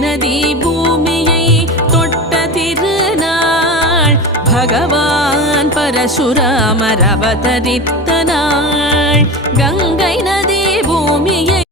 நதி பூமியை தொட்ட திருநாள் பகவான் பரசுராமர் அவதரித்த நாள் கங்கை நதி பூமியை